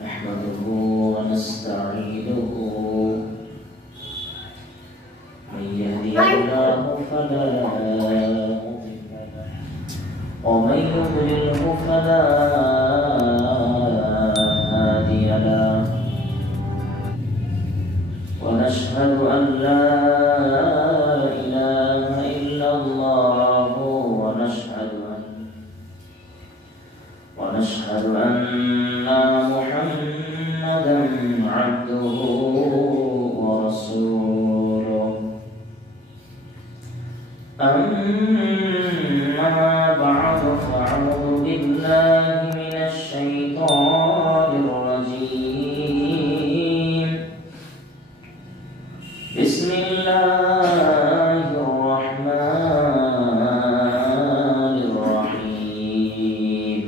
नहमदुहु व नस्तईनुहु मन यहदिहिल्लाहु फला मुदिल्ल लहु व मन युद्लिलहु फला हादिय लहु व नशहदु अन ला इलाहा इल्लल्लाह व नशहदु अन्ना मुहम्मदन अब्दुहु व रसूलुहु अम्मा बअदु फअऊज़ु बिल्लाहि मिनश शैतानिर रजीम बिस्मिल्लाहिर रहमानिर रहीम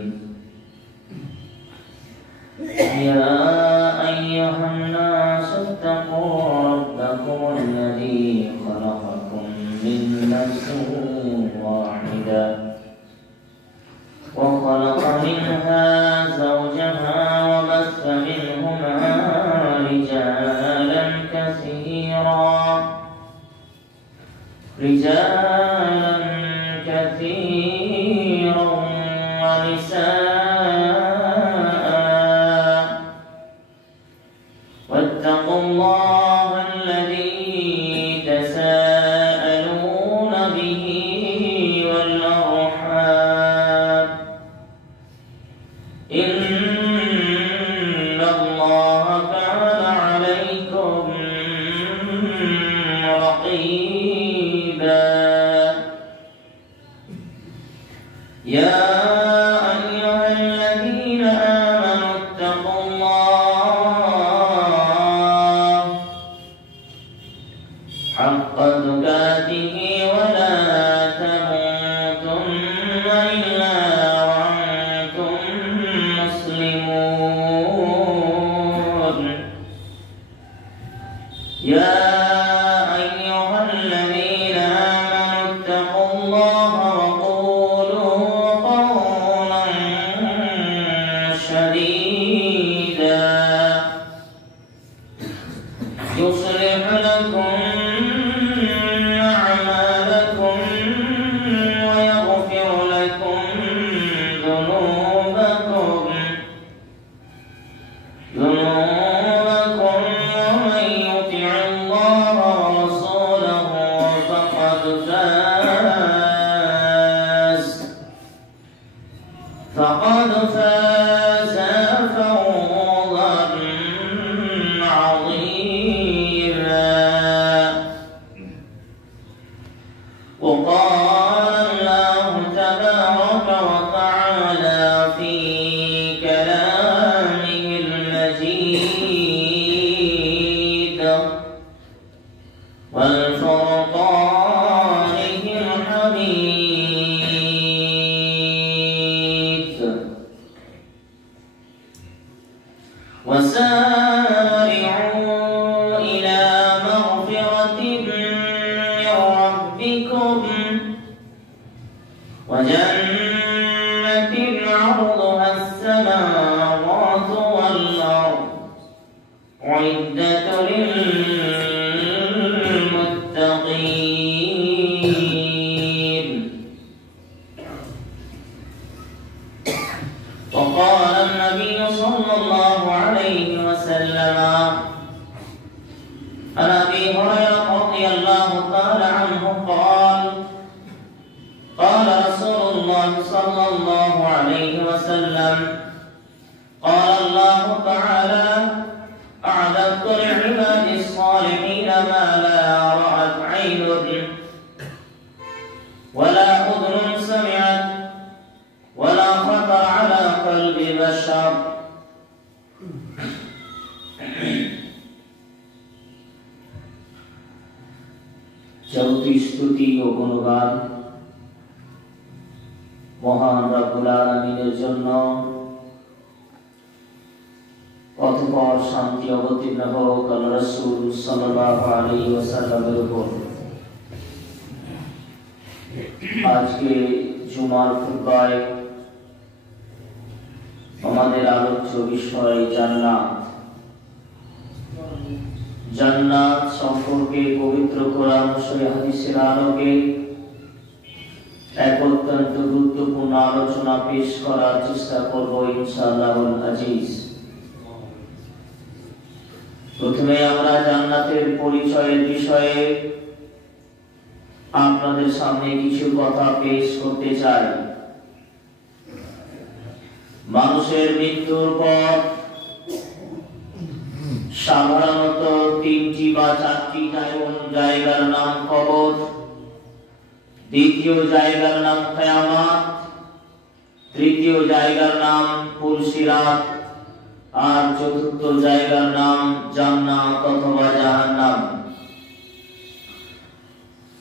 या अय्युहन नासु इत्तक़ू रब्बकुमुल्लज़ी खलक़कुम मिन नफ्सिन वाहिदा व खलक़ मिनहा ज़ौजहा व बस्स मिनहुमा रिजालन कसीरा व निसाअ वत्तक़ुल्लाह अल्लज़ी तसाअलून बिही वल अर्हाम इन्नल्लाह कान अलैकुम रक़ीबा या अय्युहल्लज़ीन आमनू इत्तक़ुल्लाह हक़्क़ तुक़ातिही व ला तमूतुन्न इल्ला व अंतुम मुस्लिमून या अय्युहल्लज़ीन आमनू इत्तक़ुल्लाह व क़ूलू क़ौलन सदीदा युस्लिह लकुम अअमालकुम व यग़फिर लकुम ذنوبكم ومن يطع الله ورسوله فقد فاز فوزا عظيما وقال الله تبارك وتعالى في كلامه المجيد والفرقانه الحميد وسارعوا إلى مغفرة من ربكم وجنة عرضها السماوات والأرض أعدت للمتقين وقال النبي صلى الله عليه وسلم عن أبي هريرة رضي الله تعالى عنه قال قال رسول الله صلى الله عليه وسلم قال الله تعالى أعددت لعبادي الصالحين ما لا رأت عين ولا أذن سمعت ولا خطر على قلب بشر चौथी स्तुति ও গুণগান মহান রব্বুল আলামিনের জন্য অতঃপর শান্তি অবতীর্ণ হোক আল্লাহর রাসূল সাল্লাল্লাহু আলাইহি ওয়াসাল্লামের উপর। আজকে জুমার খুতবায় আমাদের আলোচ্য বিষয় জান্নাত। জান্নাত সম্পর্কে পবিত্র কোরআন ও সহিহ হাদিসের আলোকে এক অত্যন্ত গুরুত্বপূর্ণ আলোচনা পেশ করার চেষ্টা করব ইনশাআল্লাহুল আজিজ। প্রথমে আমরা জান্নাতের পরিচয়ের বিষয়ে আপনাদের সামনে কিছু কথা পেশ করতে চাই। মানুষের মৃত্যুর পর সাধারণত 3টি বা 4টি জায়গার নাম কবর, দ্বিতীয় জায়গার নাম কিয়ামত, তৃতীয় জায়গার নাম পুলসিরাত, আর চতুর্থ জায়গার নাম জান্নাত অথবা জাহান্নাম।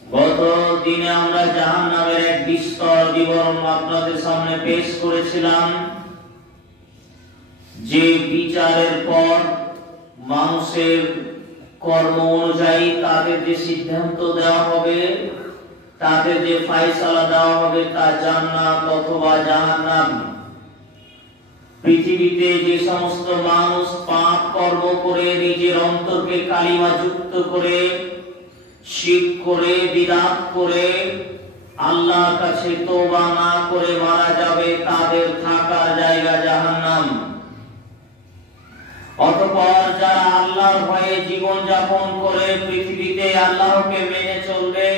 গত দিনে আমরা জাহান্নামের এক বিস্তর বিবরণ আপনাদের সামনে পেশ করেছিলাম, যে বিচারের পর মানুষের কর্ম অনুযায়ী তাদের যে সিদ্ধান্ত দেওয়া হবে, তাদের যে ফয়সালা দেওয়া হবে তা জান্নাত অথবা জাহান্নাম। পৃথিবীতে যে সমস্ত মানুষ পাপ কর্ম করে নিজের অন্তরকে কালিমা যুক্ত করে, শিরক করে, বিদআত করে, আল্লাহর কাছে তওবা না করে মারা যাবে, তাদের থাকার জায়গা জাহান্নাম। অতঃপর যারা আল্লাহর ভয়ে জীবন যাপন করে পৃথিবীতে আল্লাহকে মেনে চলবে,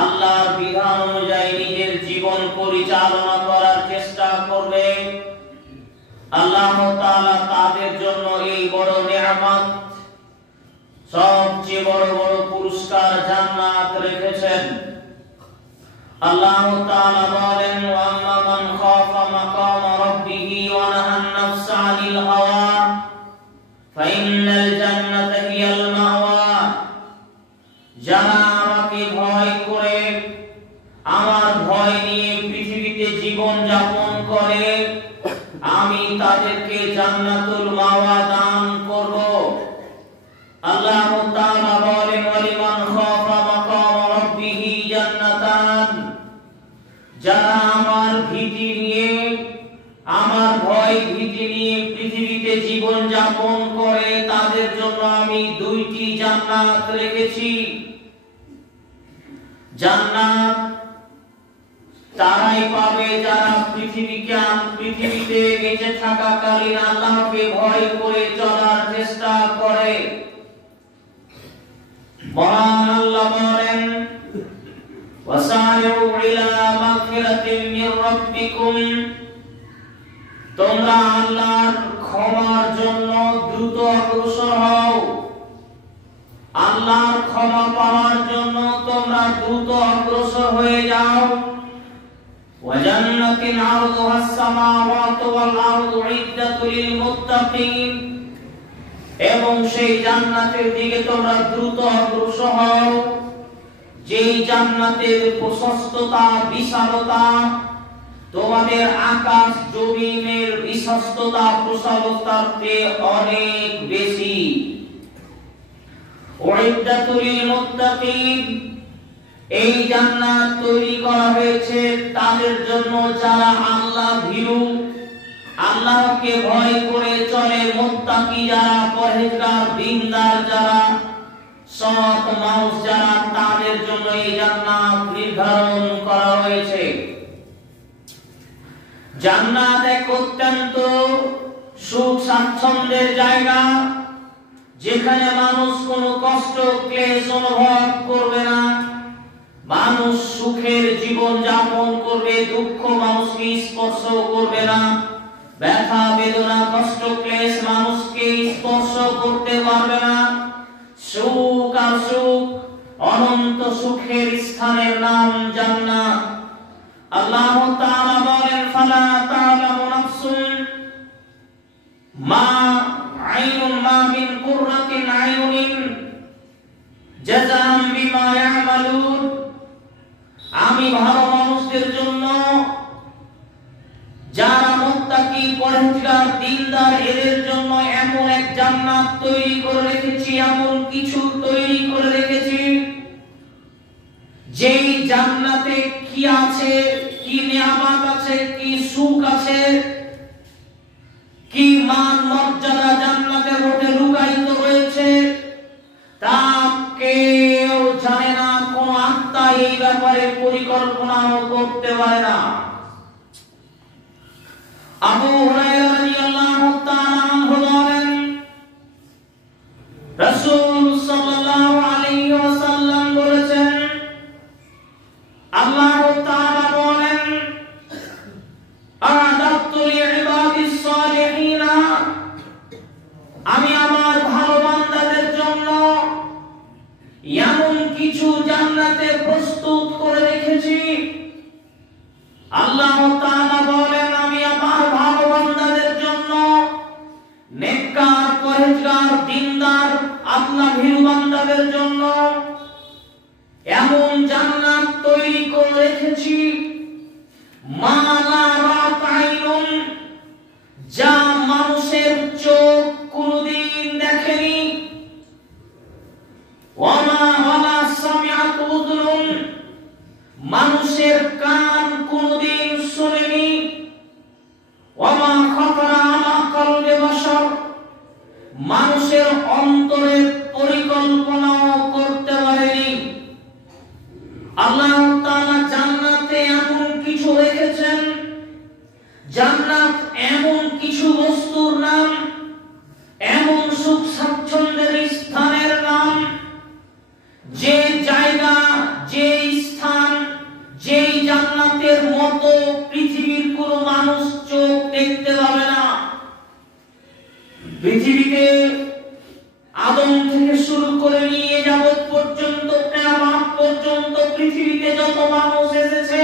আল্লাহর বিধান অনুযায়ী নিজের জীবন পরিচালনা করার চেষ্টা করবে, আল্লাহ তাআলা তাদের জন্য এই বড় নিয়ামত, সবচেয়ে বড় বড় পুরস্কার জান্নাত রেখেছেন। আল্লাহ তাআলা বলেন, ওয়াম্মা মান খাফা মাকাম রাব্বিহি ওয়া নাহান নাফসা আনিল হাওয়া ফাইন্নাল জান্নাতা হিয়াল মাওয়া। যারা আমাকে ভয় করে, আমার ভয় নিয়ে পৃথিবীতে জীবন যাপন করে, আমি তাদেরকে জান্নাতুল মাওয়া দান করব। আল্লাহ তাআলা বলেন, ওয়ালিমান খাফা মাকাম রাব্বিহি জান্নাতান। যারা আমার ভীতি নিয়ে, আমার ভয় ভীতি নিয়ে পৃথিবীতে জীবন যাপন করে, তাদের জন্য আমি 2টি জান্নাত রেখেছি। জান্নাত তারাই পাবে যারা পৃথিবীতে বেঁচে থাকাকালীন আল্লাহকে ভয় করে চলার চেষ্টা করে। মহান আল্লাহ বলেন, ওয়াসারিউ ইলা মাগফিরাতিন মির রাব্বিকুম। তোমরা আল্লাহর ক্ষমার জন্য দ্রুত অগ্রসর হও। আল্লাহর ক্ষমা পাওয়ার জন্য তোমরা দ্রুত অগ্রসর হয়ে যাও। ওয়া জান্নাতিন আরদুহাস সামাওয়াতু ওয়াল আরদু ইদ্দাতুল লিল মুত্তাকিন। এবং সেই জান্নাতের দিকে তোমরা দ্রুত অগ্রসর হও, যেই জান্নাতের প্রশস্ততা, বিশালতা তোমাদের আকাশ জমিনের বিশালতা প্রশস্ততার চেয়ে অনেক বেশি। উইদ্দাতুল লিল মুত্তাকিন। এই জান্নাত তৈরি করা হয়েছে তাদের জন্য যারা আল্লাহ ভীরু, আল্লাহকে ভয় করে চলে, মুত্তাকি যারা, পরহেজগার, দিনদার যারা, সৎ মানুষ যারা, তাদের জন্য এই জান্নাত নির্ধারণ করা হয়েছে। জান্নাত এক অত্যন্ত সুখ স্বাচ্ছন্দ্যের জায়গা, যেখানে মানুষ কোনো কষ্ট ক্লেশ অনুভব করবে না। মানুষ সুখের জীবন যাপন করবে, দুঃখ মানুষকে স্পর্শ করবে না, ব্যথা বেদনা কষ্ট ক্লেশ মানুষকে স্পর্শ করতে পারবে না। সুখ আর সুখ, অনন্ত সুখের স্থানের নাম জান্নাত। আল্লাহ তাআলা বলেন, ফালা তা'লামু নাফসুন মা আইনুন মা মিন কুররাতিন আইউনিন জাযাআম বিমা ইয়ামালুন। আমি ভালো মানুষদের জন্য, যারা মুত্তাকি, পরহেজগার, দিনদার, এদের জন্য এমন এক জান্নাত তৈরি করে রেখেছি, এমন কিছু তৈরি করে রেখেছি, যেই জান্নাতে কি আছে, কি নিয়ামত আছে, কি সুখ আছে, মান মর্যাদা জান্নাতের মধ্যে লুকায়িত রয়েছে, তা কেউ জানে না। কোন আত্মা এই ব্যাপারে পরিকল্পনাও করতে পারে না। আবু হুরায়রা রাদিয়াল্লাহু তাআলা আনহু বলেন, রাসূল সাল্লাল্লাহু আলাইহি ওয়াসাল্লাম বলেছেন, আল্লাহ তাআলা বলেন, আ'দাতু লিইবাদিস সালিহিন, আমি আমার ভালো বান্দাদের জন্য এমন কিছু জান্নাতে প্রস্তুত করে রেখেছি। আল্লাহ তাআলা বলেন, আমি আমার ভালো বান্দাদের জন্য, নেককার পরহেজগার দিনদার আল্লাহ ভীরু বান্দাদের জন্য এমন জান্নাত তৈরি করে রেখেছি, মা লা রাআত আইনুন, যা মানুষের চোখ কোনদিন দেখেনি, ওয়ালা সামিআত উযুনুন, মানুষের কান কোনদিন শুনেনি, ওয়ামা খাতারা আলা কলবে বাশার, মানুষের অন্তরে পরিকল্পনাও করতে পারেনি। আল্লাহ তাআলা জান্নাতে এমন কিছু রেখেছেন, জান্নাত এমন কিছু বস্তুর নাম, এমন সুখ স্বাচ্ছন্দ্যের স্থানের নাম, যে জায়গা, যে স্থান, যে জান্নাতের মতো পৃথিবীর কোনো মানুষ চোখ দেখতে পাবে না। পৃথিবীতে আদম থেকে শুরু করে নিয়ে যাবত পর্যন্ত, কিয়ামত পর্যন্ত পৃথিবীতে যত মানুষ এসেছে,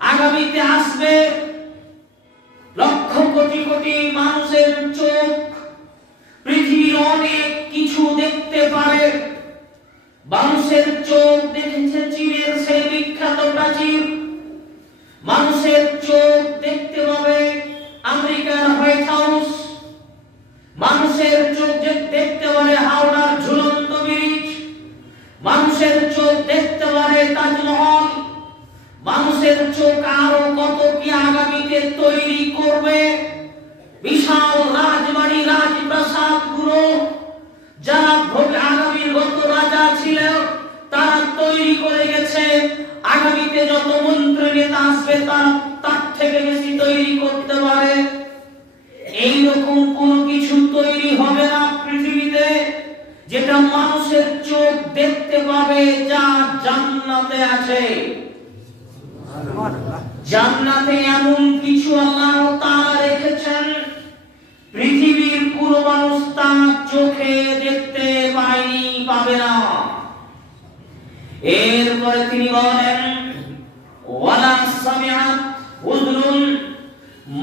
আগামীতে আসবে, লক্ষ কোটি কোটি মানুষের চোখ পৃথিবীর অনেক কিছু দেখতে পারে। মানুষের চোখ দেখেছে চীনের সেই বিখ্যাত প্রাচীর, মানুষের চোখ দেখতে পাবে আমেরিকার হোয়াইট হাউস, মানুষের চোখ দেখতে পারে হাওড়ার ঝুলন্ত ব্রিজ, মানুষের চোখ দেখতে পারে তাজমহল, মানুষের চোখ আরো কত কি আগামীতে তৈরি করবে। বিশাল রাজবাড়ি, রাজপ্রাসাদ গুলো যারা আগামীর গত রাজা ছিল তারা তৈরি করে গেছে, আগামীতে যত মন্ত্রী নেতা আসবে তার থেকে বেশি তৈরি করতে পারে। এইরকম কোন কিছু তৈরি হবে না পৃথিবীতে যেটা মানুষের চোখ দেখতে পাবে, যা জান্নাতে আছে। জান্নাতে এমন কিছু আল্লাহ তাআলা রেখেছেন, পৃথিবীর পুরো মানুষ তার চোখে দেখতে পায়নি, পাবে না। এরপরে তিনি বলেন, ওয়ালা সামিআত উযুনুন,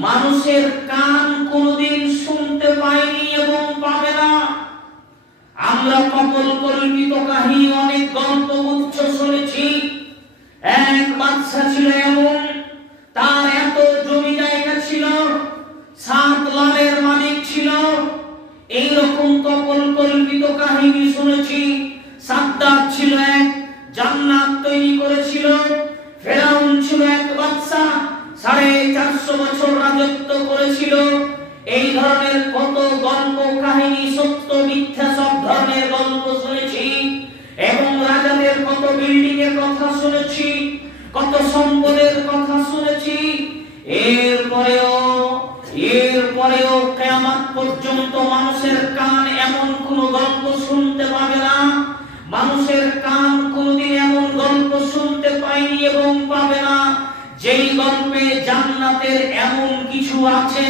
মানুষের কান কোনদিন শুনতে পায়নি এবং পাবে না। আমরা কল্পিত কাহিনী, অনেক গল্প গুচ্ছ শুনেছি। এক বাদশা ছিল এমন, তার এত জমি জায়গা ছিল, 7 লালের মালিক ছিল। এইরকম কল্পিত কাহিনী শুনেছি। সাদ্দাত ছিল এক, জান্নাত তৈরি করেছিল। ফেরাউন ছিল এক বাদশা, 450 বছর রাজত্ব করেছিল। এই ধরনের কত গল্প কাহিনী, সত্য মিথ্যা সব ধরনের গল্প শুনেছি, এবং রাজাদের কত বিল্ডিং এর কথা শুনেছি, কত সম্পদের কথা শুনেছি। এরপরেও কিয়ামত পর্যন্ত মানুষের কান এমন কোন গল্প শুনতে পাবে না, মানুষের কান কোনদিন এমন গল্প শুনতে পায়নি এবং পাবে না যেই গল্পে জান্নাতের এমন কিছু আছে,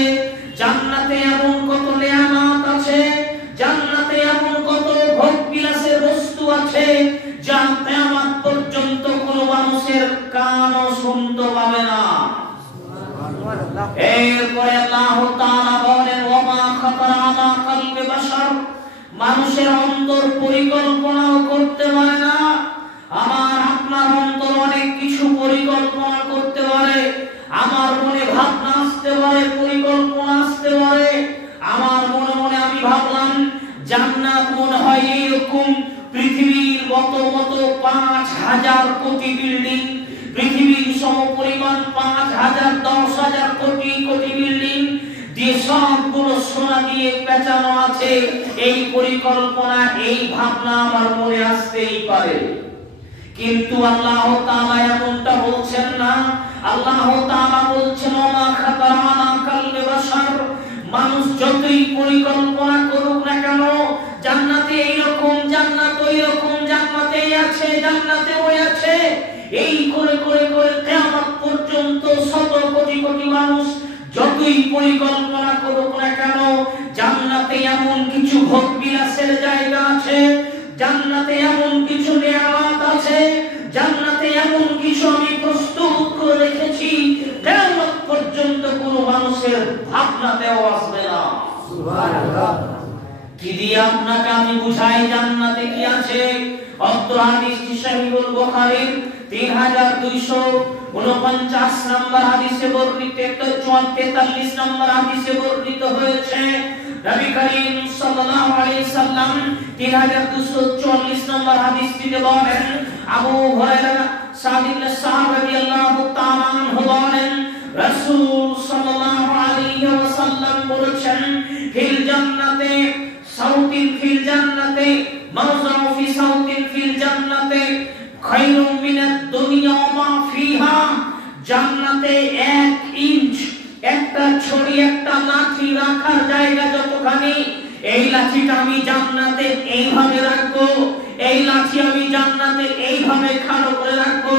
জান্নাতে এমন কত নেয়ামত আছে, জান্নাতে এমন কত ভোগ বিলাসের বস্তু আছে, যা কিয়ামত পর্যন্ত কোন মানুষের কানও শুনতে পাবে না। এরপরে আল্লাহ তাআলা বলেন, ওয়ামা খাতারা আলা কলবে বাশার, মানুষের অন্তর পরিকল্পনাও করতে পারে না। আমার আপনার অন্তর অনেক কিছু পরিকল্পনা করতে পারে, আমার মনে ভাবনা আসতে পারে, পরিকল্পনা আসতে পারে। আমার মনে আমি ভাবলাম জান্নাত মনে হয় এইরকম, পৃথিবীর মতো 5000 কোটি বিল্ডিং, পৃথিবীর সমপরিমাণ 5000 10,000 কোটি কোটি বিল্ডিং, যে সবগুলো সোনা দিয়ে পেঁচানো আছে, এই পরিকল্পনা, এই ভাবনা আমার মনে আসতেই পারে। কিন্তু আল্লাহ তাআলা এমনটা বলছেন না। আল্লাহ তাআলা বলছেন মা খাতারানা কালবে বাশার, মানুষ যতই পরিকল্পনা করুক না কেন, জান্নাতে এইরকম জান্নাত, ওইরকম জান্নাতে আছে, জান্নাতে ওই আছে, এই করে করে করে কিয়ামত পর্যন্ত শত কোটি কোটি মানুষ যতই পরিকল্পনা করুক না কেন, জান্নাতে এমন কিছু ভোগ বিলাসের জায়গা আছে, জান্নাতে এমন কিছু নিয়ামত আছে, জান্নাতে এমন কিছু আমি প্রস্তুত করে রেখেছি, কিয়ামত পর্যন্ত কোনো মানুষের ভাবনাতেও আসবে না। সুবহানাল্লাহ। কি দিয়ে আপনাকে আমি বুঝাই জান্নাতে কি আছে? অত্র হাদিসটি সহিহুল বুখারীর 3249 নম্বর হাদিসে বর্ণিত, 43 নম্বর হাদিসে বর্ণিত হয়েছে। নবী করিম সাল্লাল্লাহু আলাইহি সাল্লাম 3244 নম্বর হাদিসটিতে বলেন, আবু হুরায়রা সাদ ইবনে সা'দ রাদিয়াল্লাহু তাআলা আনহু বলেন, রাসূল সাল্লাল্লাহু আলাইহি ওয়াসাল্লাম বলেছেন, ফিল জান্নাতে সাউতিন ফিল জান্নাতে মাওজাউ ফি সাউতিন ফিল জান্নাতে খায়রুম মিনাদ দুনিয়া ওয়া মা ফিহা। জান্নাতে 1 ইঞ্চ, একটা ছড়ি, একটা লাঠি রাখার জায়গা যতখানি, এই লাঠিটা আমি জান্নাতে এইভাবে রাখবো, এই লাঠি আমি জান্নাতে এইভাবে খাড়া করে রাখবো।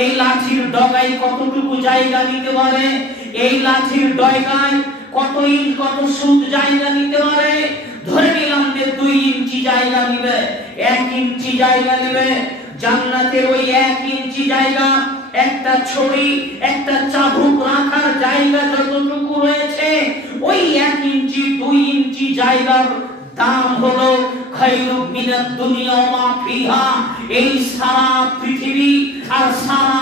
এই লাঠির ডগায় কতটুকু জায়গা নিতে পারে, এই লাঠির ডগায় কত ইঞ্চ, কত ফুট জায়গা নিতে পারে? ধরে নিলাম যে 2 ইঞ্চি জায়গা নিবে, 1 ইঞ্চি জায়গা নিবে। জান্নাতের ওই 1 ইঞ্চি জায়গা, একটা ছড়ি, একটা চাবুক রাখার জায়গা যতটুকু রয়েছে, ওই 1 ইঞ্চি 2 ইঞ্চি জায়গার দাম হলো খায়রুম মিনাদ দুনিয়া ওয়া মা ফিহা। এই সারা পৃথিবী আর সারা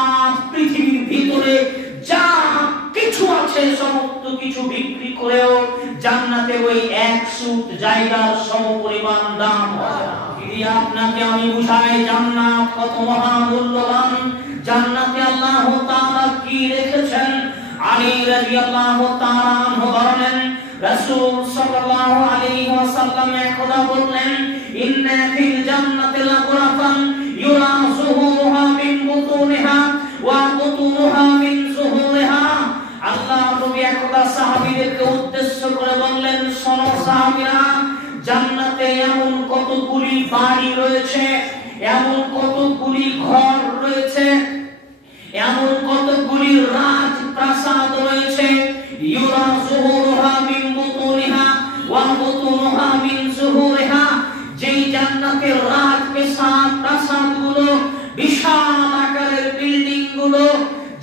পৃথিবীর ভিতরে যা কিছু আছে সমস্ত কিছু বিক্রি করেও জান্নাতে ওই 1 ফুট জায়গার সমপরিমাণ দাম হয় না। যদি আপনাকে আমি বুঝাই জান্নাত কত মহামূল্যবান, জান্নাতে আল্লাহ তাআলা কি রেখেছেন। আলী রাদিয়াল্লাহু তাআলা আনহু বলেন, রাসূল সাল্লাল্লাহু আলাইহি ওয়াসাল্লাম একদা বললেন, ইন্না ফিল জান্নাতি লাগুরাফান ইউরা যুহুরুহা মিন বুতুনিহা ওয়া বুতুনুহা মিন যুহুরিহা। আল্লাহ নবী একদা সাহাবীদেরকে উদ্দেশ্য করে বললেন, শোনো সাহাবীরা, জান্নাতে এমন কতগুলি বাড়ি রয়েছে, এমন কতগুলি ঘর রয়েছে, এমন কতগুলি রাজপ্রাসাদ রয়েছে, ইউরা যুহুরুহা মিন বুতুনিহা ওয়া বুতুনুহা মিন যুহুরিহা। যেই জান্নাতের রাজপ্রাসাদগুলো, বিশাল আকারের বিল্ডিং গুলো,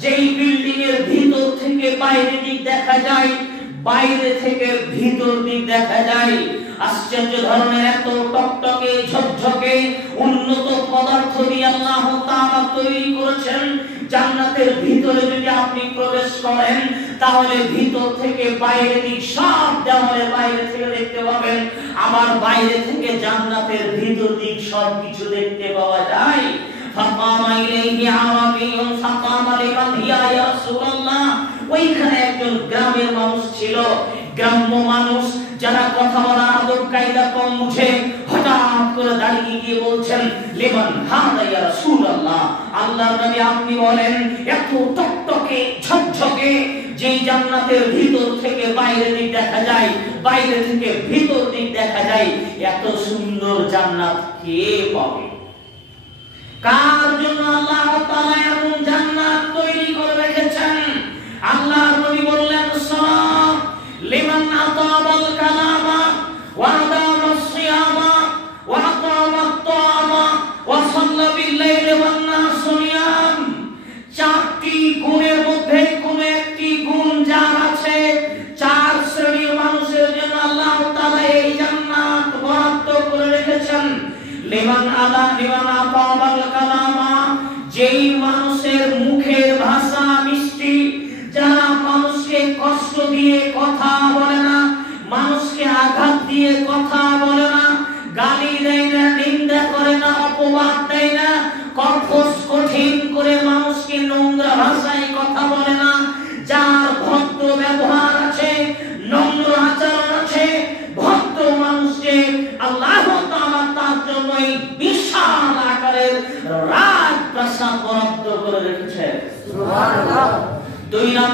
যেই বিল্ডিং এর ভিতর থেকে বাইরের দিক দেখা যায়, বাইরে থেকে ভিতর দিক দেখা যায়, আশ্চর্য ধরনের এত টকটকে ঝকঝকে উন্নত পদার্থ দিয়ে আল্লাহ তাআলা তৈরি করেছেন। জান্নাতের ভিতরে যদি আপনি প্রবেশ করেন, তাহলে ভিতর থেকে বাইরের দিক সব দেওয়ালে বাইরে থেকে দেখতে পাবেন, আবার বাইরে থেকে জান্নাতের ভিতর দিক সব কিছু দেখতে পাওয়া যায়। ফাকামা ইলাইহি আরাবিয়্যুন ফাকামা লিমান হিয়া ইয়া রাসূলুল্লাহ। ওইখানে একজন গ্রামের মানুষ ছিল, গ্রাম্য মানুষ, যারা কথা বলার আদব কায়দা কম বুঝে, হঠাৎ করে দাঁড়িয়ে গিয়ে বলছেন, লিমান হাদা ইয়া রাসূলুল্লাহ, আল্লাহর নবী আপনি বলেন, এত টকটকে ঝকঝকে যেই জান্নাতের ভিতর থেকে বাইরের দিক দেখা যায়, বাইরে থেকে ভিতর দিক দেখা যায়, এত সুন্দর জান্নাত কে পাবে? কার জন্য আল্লাহ তাআলা এমন জান্নাত তৈরি করে রেখেছেন? আল্লাহর নবী বললেন, সালাম লিমান আতাবাল কালামা ওয়া আদামাস সিয়ামা ওয়া আকামাত তাআমা ওয়া সাল্লা বিল লাইলি ওয়ান নাসু নিয়াম। 4টি গুণের মধ্যে কোন একটি গুণ যার আছে, 4 শ্রেণীর মানুষের জন্য আল্লাহ তাআলা এই জান্নাত বরাদ্দ করে রেখেছেন। লিমান আতাবাল কালামা, যেই মানুষের মুখের ভাষা মিষ্টি, যারা মানুষকে কষ্ট দিয়ে কথা বলে না, মানুষকে আঘাত দিয়ে কথা বলে না, গালি দেয় না, নিন্দা করে না, অপবাদ দেয় না, কঠোর কঠিন করে মানুষকে নোংরা ভাষায় কথা বলে না, যার ভদ্র ব্যবহার আছে, নম্র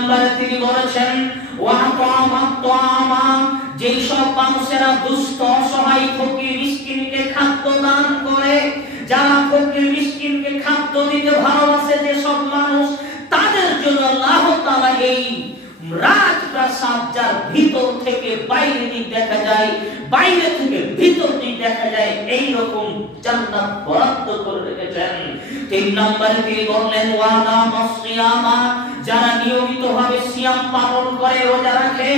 নম্বরে তিনি বলেছেন ওয়া তা'আমা, যেই সব মানুষেরা দুস্থ অসহায় ফকির মিসকিনকে খাদ্য দান করে, যারা ফকির মিসকিনকে খাদ্য দিতে ভালোবাসে যে সব মানুষ, তাদের জন্য আল্লাহ তাআলা এই রাজপ্রাসাদ যার ভিতর থেকে বাইরে দিক দেখা যায়, বাইরে থেকে ভিতর দিক দেখা যায়, এই রকম জান্নাত বরাদ্দ করে রেখেছেন। 3 নম্বরে তিনি বললেন ওয়াদা মাসিয়ামা, যারা নিয়মিতভাবে সিয়াম পালন করে, রোজা রাখে,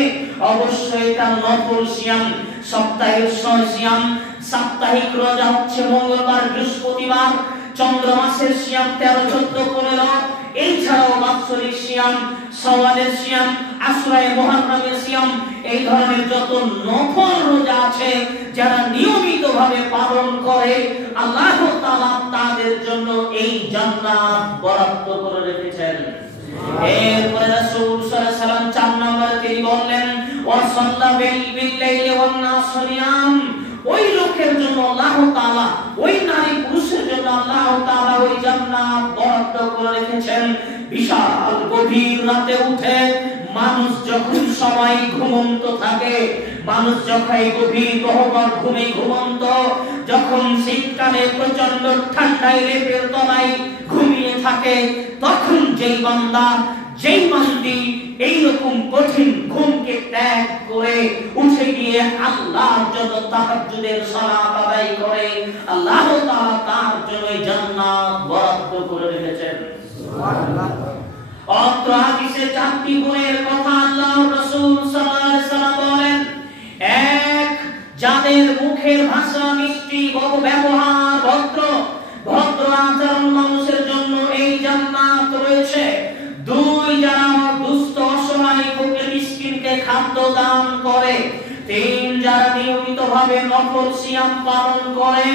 অবশ্যই এটা নফল সিয়াম, সাপ্তাহিক সিয়াম। সাপ্তাহিক রোজা হচ্ছে মঙ্গলবার, বৃহস্পতিবার, চন্দ্র মাসের সিয়াম 13, 14, 15, এছাড়াও বাৎসরিক সিয়াম, শাওয়ালের সিয়াম, আশুরায়ে মুহররমের সিয়াম, এই ধরনের যত নফল রোজা আছে যারা নিয়মিতভাবে পালন করে, আল্লাহ তাআলা তাদের জন্য এই জান্নাত বরাদ্দ করে রেখেছেন। এরপরে রাসূল সাল্লাল্লাহু আলাইহি ওয়াসাল্লাম 4 নম্বরে তিনি বললেন ওয়া সাল্লা বিল লাইলি ওয়ান নাস নিয়াম, ওই লোকের জন্য আল্লাহ তাআলা, ওই নারী পুরুষের জন্য আল্লাহ তাআলা ওই জান্নাত বরাদ্দ করে রেখেছেন। বিশাল গভীর রাতে উঠে মানুষ যখন সবাই ঘুমন্ত থাকে, মানুষ যখন গভীর গহ্বর ঘুমে ঘুমন্ত, যখন শীতকালে প্রচন্ড ঠান্ডায় লেপের তলায় ঘুমিয়ে থাকে, তখন যেই বান্দা, যেই বান্দি এইরকম কঠিন ঘুমকে ত্যাগ করে উঠে গিয়ে আল্লাহর জন্য তাহাজ্জুদের সালাত আদায় করে, আল্লাহ তাআলা তার জন্য জান্নাত বরাদ্দ করে রেখেছেন। সুবহানাল্লাহ। অত্র হাদিসে 4টি গুণের কথা আল্লাহর রাসূল সাল্লাল্লাহু আলাইহি ওয়াসাল্লাম বলেন। 1, যাদের মুখের ভাষা মিষ্টি, ব্যবহার ভদ্র, ভদ্র আচরণ, মানুষের জন্য এই জান্নাত রয়েছে। 2, যারা দুস্থ অসহায় ফকির মিসকিনকে খাদ্য দান করে। 3, যারা নিয়মিতভাবে নফল সিয়াম পালন করে।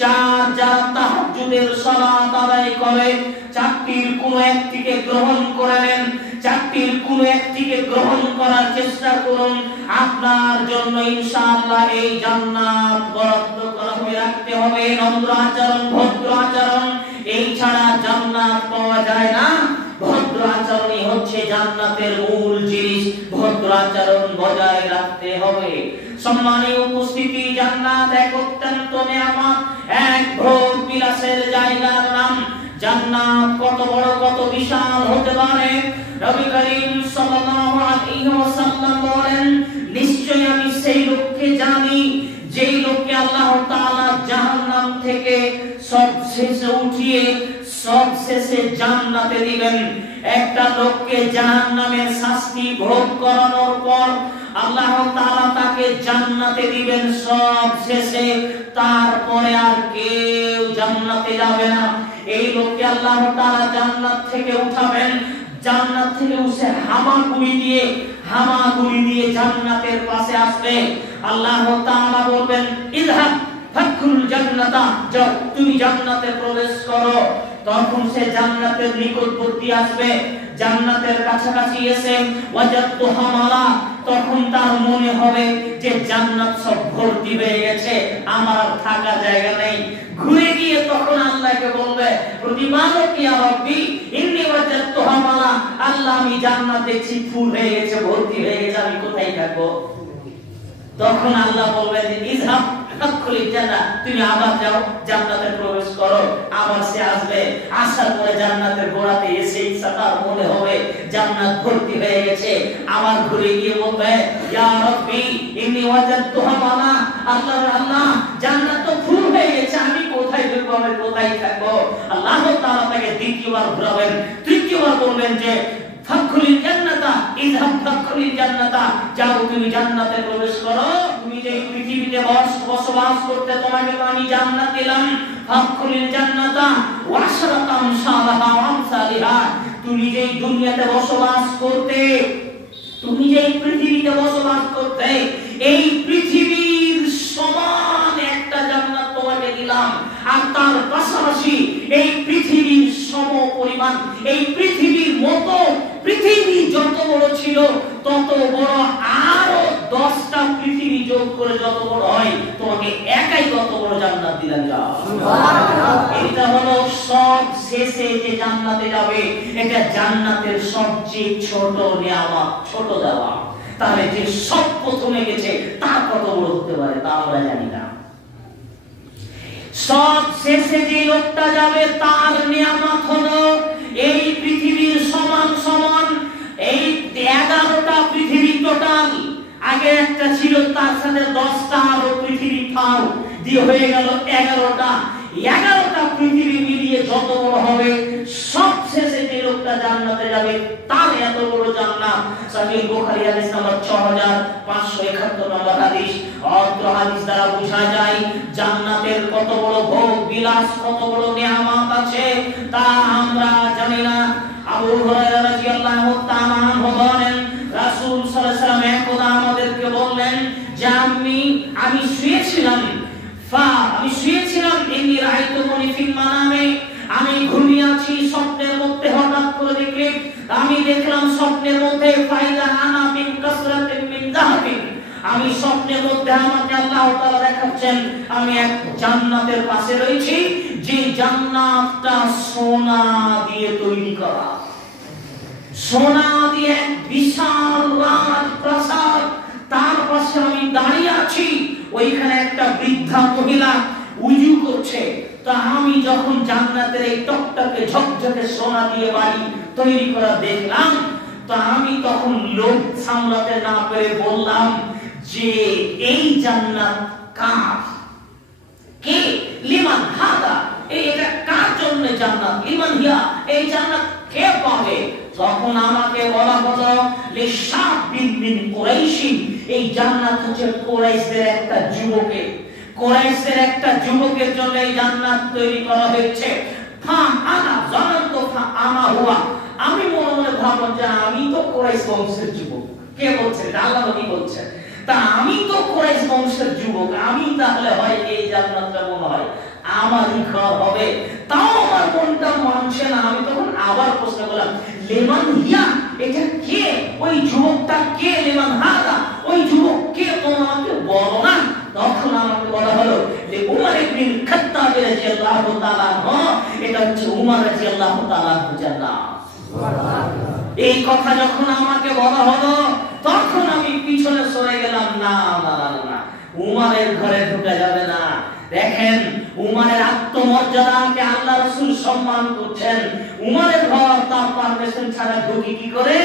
4, যারা তাহাজ্জুদের সালাত আদায় করে। 4টির কোনো একটিকে গ্রহণ করে নেন, 4টির কোনো একটিকে গ্রহণ করার চেষ্টা করুন, আপনার জন্য ইনশাআল্লাহ এই জান্নাত বরাদ্দ করা হবে। রাখতে হবে নম্র আচরণ, ভদ্র আচরণ, এই ছাড়া জান্নাত পাওয়া যায় না। ভদ্র আচরণই হচ্ছে জান্নাতের মূল জিনিস, ভদ্র আচরণ বজায় রাখতে হবে। সম্মানীয় উপস্থিতি, জান্নাত এক অত্যন্ত নেয়ামত, এক ভোগ বিলাসের জায়গার নাম। জান্নাত কত বড়, কত বিশাল হতে পারে। নবী করিম সাল্লাল্লাহু আলাইহি ওয়াসাল্লাম বলেন, নিশ্চয়ই আমি সেই লোককে জানি যেই লোককে আল্লাহ তাআলা জাহান্নাম থেকে সবশেষে উঠিয়ে সবশেষে জান্নাতে দিবেন। একটা লোককে জাহান্নামের শাস্তি ভোগ করানোর পর আল্লাহ তাআলা তাকে জান্নাতে দিবেন সবশেষে, তারপরে আর কেউ জান্নাতে যাবে না। এই লোককে আল্লাহ তাআলা জান্নাত থেকে উঠাবেন, জান্নাত থেকে উঠে হামাগুড়ি দিয়ে জান্নাতের পাশে আসবে। আল্লাহ তাআলা বলবেন ইযহাব ফাদখুল জান্নাতা, যাও তুমি জান্নাতে প্রবেশ করো। তখন সে জান্নাতের নিকটবর্তী আসবে, জান্নাতের কাছাকাছি এসে ওয়াজাদতু হামালা, তখন তার মনে হবে যে জান্নাত সব ভর্তি হয়ে গেছে, আমার আর থাকার জায়গা নেই। ঘুরে গিয়ে তখন আল্লাহকে বলবে প্রতিপালক ইয়া রাব্বি ইন্নী ওয়াজাদতু হামালা, আল্লাহ আমি জান্নাত দেখছি ফুল হয়ে গেছে, ভর্তি হয়ে গেছে, আমি কোথায় থাকবো? তখন আল্লাহ বলবেন ইযহাব ফাদখুলিল জান্নাহ, তুমি আবার যাও জান্নাতে প্রবেশ করো। আবার সে আসবে, আসার পরে জান্নাতের গোড়াতে এসে তার মনে হবে জান্নাত ভর্তি হয়ে গেছে। আবার ঘুরে গিয়ে বলবে ইয়া রাব্বি ইন্নী ওয়াজাদতু হামালা, আল্লাহ জান্নাত তো ফুল হয়ে গেছে, আমি কোথায় ঢুকবো, আমি কোথায় থাকবো? আল্লাহ তাআলা তাকে দ্বিতীয়বার ঘোরাবেন, তৃতীয়বার বলবেন যে ফাদখুলিল জান্নাতা, ইযহাব ফাদখুলিল জান্নাতা, যাও তুমি জান্নাতে প্রবেশ করো। তুমি যে পৃথিবীতে বসবাস করতে, তোমাকে তো আমি জান্নাত দিলাম। ফাদখুলিল জান্নাতা ওয়াশরাতাম শালাহা আমসালিহা, তুমি যে দুনিয়াতে বসবাস করতে, তুমি যে পৃথিবীতে বসবাস করতে, এই পৃথিবীর সমান একটা জান্নাত তোমাকে দিলাম। আর তার পাশাপাশি এই পৃথিবীর সম পরিমাণ, এই পৃথিবীর মতো, পৃথিবী যত বড় ছিল তত বড় আরো 10টা পৃথিবী যোগ করে যত বড় হয়, তোমাকে একাই তত বড় জান্নাত দিলেন। সুবহানাল্লাহ। এটা হলো সব শেষে যে জান্নাতে যাবে, এটা জান্নাতের সবচেয়ে ছোট নিয়ামত, ছোট দেওয়া। তাহলে যে সব প্রথমে গেছে তার কত বড় হতে পারে তা আমরা জানি না। সব শেষে যে লোকটা যাবে তার নিয়ামত হলো এই পৃথিবীর সমান সমান এই 11টা পৃথিবী টোটাল। আগে একটা ছিল, তার সাথে 10টা আরো পৃথিবী ফাও দিয়ে হয়ে গেল 11টা। 11টা পৃথিবী মিলিয়ে যত বড় হবে, সব শেষে যে লোকটা জান্নাতে যাবে তার এত বড় জান্নাত। সহিহ বুখারী হাদিস নাম্বার 6571 নম্বর হাদিস। অত্র হাদিস দ্বারা বোঝা যায় জান্নাতের কত বড় ভোগ বিলাস, কত বড় নিয়ামত আছে তা আমরা জানি না। আবু হুরায়রা রাদিয়াল্লাহু তাআলা আনহু বলেন, রাসূল সাল্লাল্লাহু আলাইহি ওয়াসাল্লাম একদা আমাদেরকে বললেন যে আমি শুয়েছিলাম ইন্নী রাআইতুনি ফিল মানামে, আমি ঘুমিয়ে আছি, স্বপ্নের মধ্যে হঠাৎ করে দেখলাম, আমি দেখলাম স্বপ্নের মধ্যে ফাইদা আনা মিন কাসরাতিন মিন যাহাবিন, আমি স্বপ্নের মধ্যে আমাকে আল্লাহ তাআলা দেখাচ্ছেন আমি এক জান্নাতের পাশে রয়েছি, যে জান্নাতটা সোনা দিয়ে তৈরি করা, সোনা দিয়ে এক বিশাল রাজপ্রাসাদ, তার পাশে আমি দাঁড়িয়ে আছি। ওইখানে একটা বৃদ্ধা মহিলা উজু করছে। তা আমি যখন জান্নাতের এই টকটকে ঝকঝকে সোনা দিয়ে বাড়ি তৈরি করা দেখলাম, তা আমি তখন লোভ সামলাতে না পেরে বললাম যে এই জান্নাত কার, কে, লিমান হাদা, এটা কার জন্য জান্নাত, লিমান হিয়া, এই জান্নাত কে পাবে? তখন আমাকে বলা হলো লিশাবিন মিন কুরাইশিন, এই জান্নাত হচ্ছে কুরাইশদের একটা যুবকের, কুরাইশদের একটা যুবকের জন্য এই জান্নাত তৈরি করা হয়েছে। ফা আনা জানান্তু ফা আনা হুয়া, আমি মনে মনে ভাবলাম যে আমি তো কুরাইশ বংশের যুবক। কে বলছে? আল্লাহ নবী বলছেন। তা আমি তো কুরাইশ বংশের যুবক, আমি তাহলে হয় এই জান্নাতটা মনে হয় আমারই ঘর হবে। তাও আমার মনটা মানছে না। আমি তখন আবার প্রশ্ন করলাম, লিমান হিয়া, এটা কে, ওই যুবকটা কে, লিমান হাদা, ওই যুবক কে, তোমরা আমাকে বলো না। তখন আমাকে বলা হলো যে উমর ইবনে খাত্তাব রাদিয়াল্লাহু তাআলা আনহু, এটা হচ্ছে উমর রাদিয়াল্লাহু তাআলা আনহু জান্নাত। সুবহানাল্লাহ। এই কথা যখন আমাকে বলা হলো তখন আমি পিছনে সরে গেলাম, না না না, উমরের ঘরে ঢোকা যাবে না। দেখেন উমরের আত্মমর্যাদাকে আল্লাহ রাসূল সম্মান করছেন, উমরের ঘর তার পারমিশন ছাড়া ঢুকি কি করে?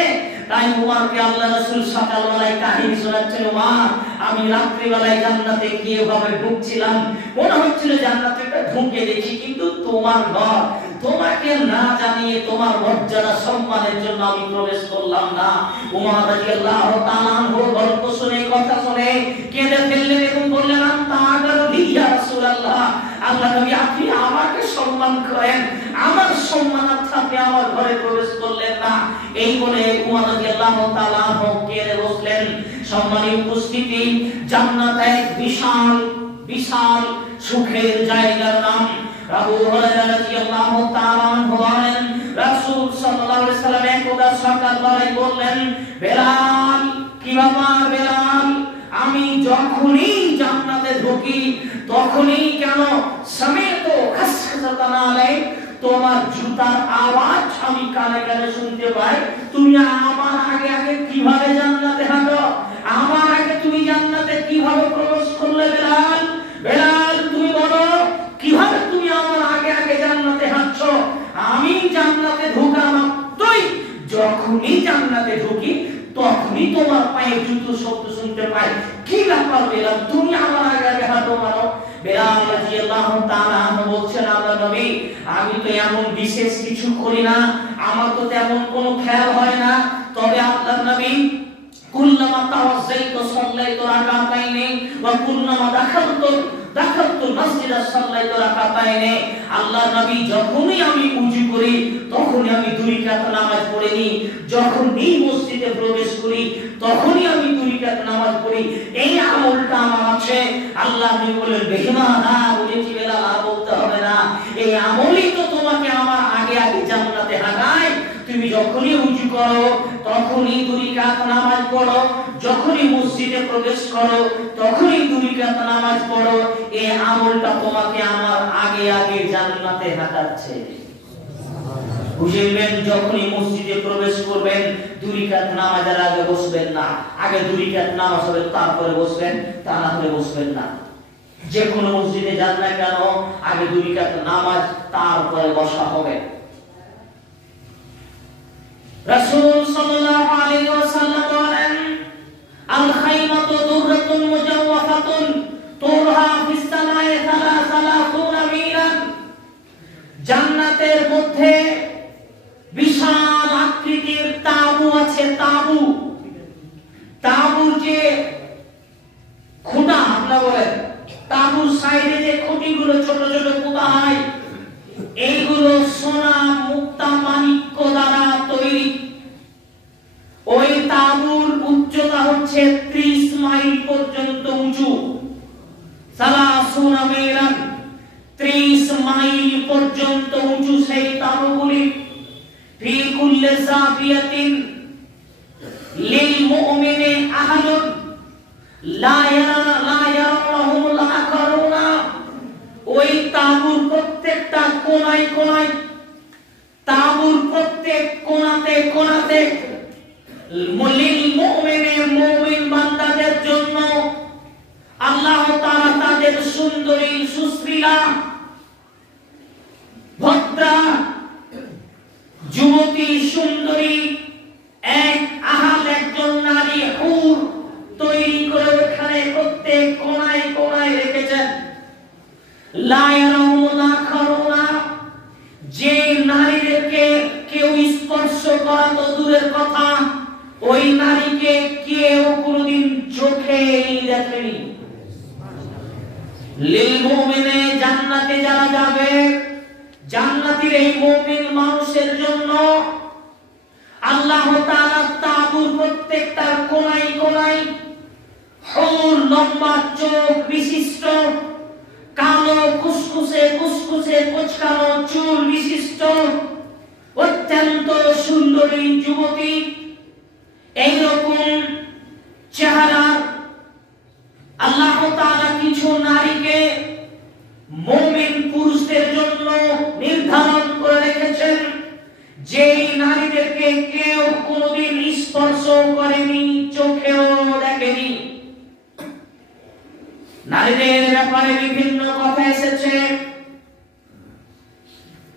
তাই উমরকে আল্লাহ রাসূল সকালবেলায় কাহিনী শোনাচ্ছেন, উমর আমি রাত্রিবেলায় জান্নাতে গিয়ে ভাবে ঢুকছিলাম, মনে হচ্ছিল জান্নাতে ঢুকে দেখি, কিন্তু তোমার ঘর, তোমাকে না জানিয়ে তোমার মর্যাদা সম্মানের জন্য আমি প্রবেশ করলাম না। উমর রাদিয়াল্লাহু তাআলা আনহু গল্প শুনে, কথা শুনে কেঁদে ফেললেন এবং বললেন, আনতা আগারু ইয়া রাসূলুল্লাহ, আল্লাহ নবী আপনি আমাকে সম্মান করেন, আমার সম্মানার্থে আপনি আমার ঘরে প্রবেশ করলেন না। এই বলে উমর রাদিয়াল্লাহু তাআলা আনহু কেঁদে বসলেন। সম্মানিত উপস্থিতি, জান্নাত এক বিশাল বিশাল সুখের জায়গার নাম। আবু হুরায়রা রাদিয়াল্লাহু তাআলা আনহু বলেন, রাসূল সাল্লাল্লাহু আলাইহি ওয়াসাল্লাম একদা সকালবেলায় বললেন, বেলাল, কি ব্যাপার বেলাল, আমি যখনই জান্নাতে ঢুকি তখনই কেন সমেত খাসখাসাতান আলাই, তোমার জুতার আওয়াজ আমি কানে কানে শুনতে পাই। তুমি আমার আগে আগে কিভাবে জান্নাতে হাঁটো? আমার আগে তুমি জান্নাতে কিভাবে প্রবেশ করলে বেলাল? বেলাল তুমি বলো, কিভাবে তুমি আমার আগে আগে জান্নাতে হাঁটছো? আমি জান্নাতে ঢোকা মাত্রই, যখনই জান্নাতে ঢুকি তখনই তোমার পায়ে জুতোর শব্দ শুনতে পাই। কি ব্যাপার বেলাল, তুমি আমার আগে আগে হাঁটো মানো? বেলাল রাদিয়াল্লাহু তাআলা আনহু বলছেন, আল্লাহ নবী আমি তো এমন বিশেষ কিছু করি না, আমার তো তেমন কোনো খেয়াল হয় না, তবে আল্লাহ নবী কুল্লামা তাওয়াজ্জাইতু সাল্লাইতু রাকাতাইনি ওয়া কুল্লামা দাখালতু মসজিদা সাল্লাইতু রাকাতাইনি, আল্লাহ নবী যখনই আমি ওযু করি তখনই আমি দুই রাকাত নামাজ পড়ে নি, যখনই মসজিদে প্রবেশ করি তখনই আমি দুই রাকাত নামাজ পড়ি, এই আমলটা আমার আছে। আল্লাহ নবী বলেন, বেহিমা না বলেছি বেলাল, আর বলতে হবে না, এই আমলই তো তোমাকে আমার আগে আগে জান্নাতে হাঁটায়। তুমি যখনই ওযু করো তখনই দুই রাকাত নামাজ পড়ো, যখনই মসজিদে প্রবেশ করো তখনই 2 রাকাত নামাজ পড়ো, এই আমলটা তোমাকে আমার আগে আগে জান্নাতে হাঁটাচ্ছে। বুঝবেন, যখনই মসজিদে প্রবেশ করবেন 2 রাকাত নামাজের আগে বসবেন না, আগে 2 রাকাত নামাজ হবে তারপরে বসবেন, তা না হলে বসবেন না। যে কোনো মসজিদে যান না কেন আগে 2 রাকাত নামাজ তারপরে বসা হবে। রাসূল সাল্লাল্লাহু আলাইহি ওয়াসাল্লাম বলেন, আল খাইমাতু দুররাতুন মুজাওয়াফাতুন তুরহা ফিস সামাই 33 মিলান। জান্নাতের মধ্যে বিশাল আকৃতির তাঁবু আছে। তাঁবুর যে খুঁটা, আপনারা বলেন তাঁবুর সাইডে যে খুঁটিগুলো ছোট ছোট পোতা হয়, এইগুলো সোনা মুক্তা মাণিক্য দ্বারা তৈরি। ওই তাঁবুর উচ্চতা হচ্ছে 30 মাইল পর্যন্ত উঁচু। 30 মাইল পর্যন্ত উঁচু সেই তাঁবুগুলি। ফি কুল্লি সাফিয়াতিন লিল মুমিনি আহাদুন লা ইয়ারাহুমুল আখারুনা। ওই তাঁবুর প্রত্যেকটা কোণায় কোণায়, তাঁবুর প্রত্যেক কোণাতে কোণাতে লিল মুমিনি, মুমিন বান্দাদের জন্য আল্লাহ তাআলা তাদের সুন্দরী সুশ্রীলা ভদ্রা যুবতী সুন্দরী একজন নারী হুর তৈরি করে ওখানে প্রত্যেক কোণায় কোণায় রেখেছেন। লা ইয়ারাহুনা খারুনা, যে নারীদেরকে কেউ স্পর্শ করা তো দূরের কথা, ওই নারীকে কেউ কোনোদিন চোখে দেখেনি। লিল মুমিনে, জান্নাতে যারা যাবে, জান্নাতের এই মুমিন মানুষের জন্য আল্লাহ তাআলা তাঁবুর প্রত্যেকটা কোণায় কোণায় হুর, লম্বা চোখ বিশিষ্ট, কালো কুসকুসে কুচকানো চুল বিশিষ্ট অত্যন্ত সুন্দরী যুবতী, এইরকম চেহারা আল্লাহ তাআলা কিছু নারীকে মুমিন পুরুষদের জন্য নির্ধারণ করে রেখেছেন, যেই নারীদেরকে কেউ কোনোদিন স্পর্শ করেনি, চোখেও দেখেনি। নারীদের ব্যাপারে বিভিন্ন কথা এসেছে।